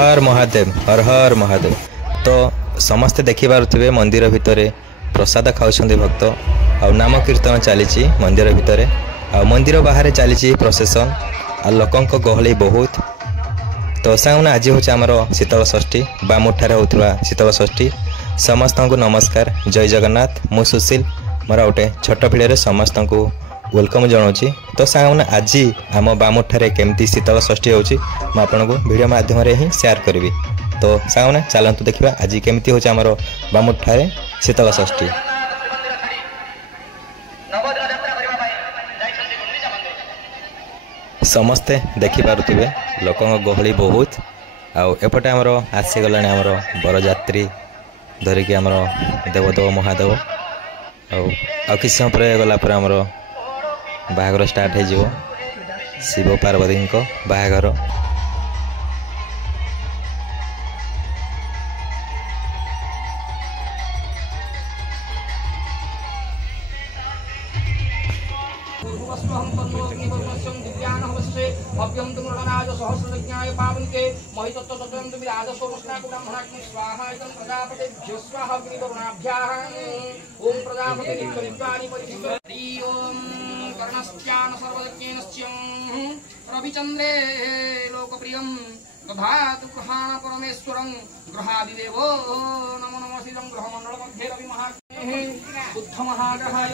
हर महादेव हर हर महादेव। तो समस्ते देखि पारुथिबे मंदिर भितर प्रसाद खाउछन्ते भक्त आ नाम कीर्तन चली मंदिर भितर आ मंदिर बाहर चली प्रोसेसन आ लोकंक गहली बहुत। तो सांगना आज हूँ आमर शीतल षष्ठी बामुठारे होता शीतल षष्ठी। समस्त को नमस्कार जय जगन्नाथ। मु सुशील मोर गोटे छोट भिडियो समस्त को वेलकम जनाऊँगी। तो सांगना आज आम बामुठारे केमती शीतल षष्ठी होची मैं आपन को वीडियो माध्यम ही शेयर करी। तो सांगना चलतु देखा आज केमती होची आमर बामुठारे शीतल षष्ठी। समस्ते देखि पारुथिबे लोकों गहली बहुत। आउपटे आमर आसीगला आमर बरजात्री धरिकी आमर देवदेव महादेव आ किछ समय पर गलापर आमर बाहागर स्टार्ट हो शिव पार्वती बाहागर। रविचंद्रे लोकप्रियं दधातु गृहाण परमेश्वरं ग्रहादिदेवो नमो नमः। ग्रहमंडल मध्ये रवि बुद्ध महाग्रहाय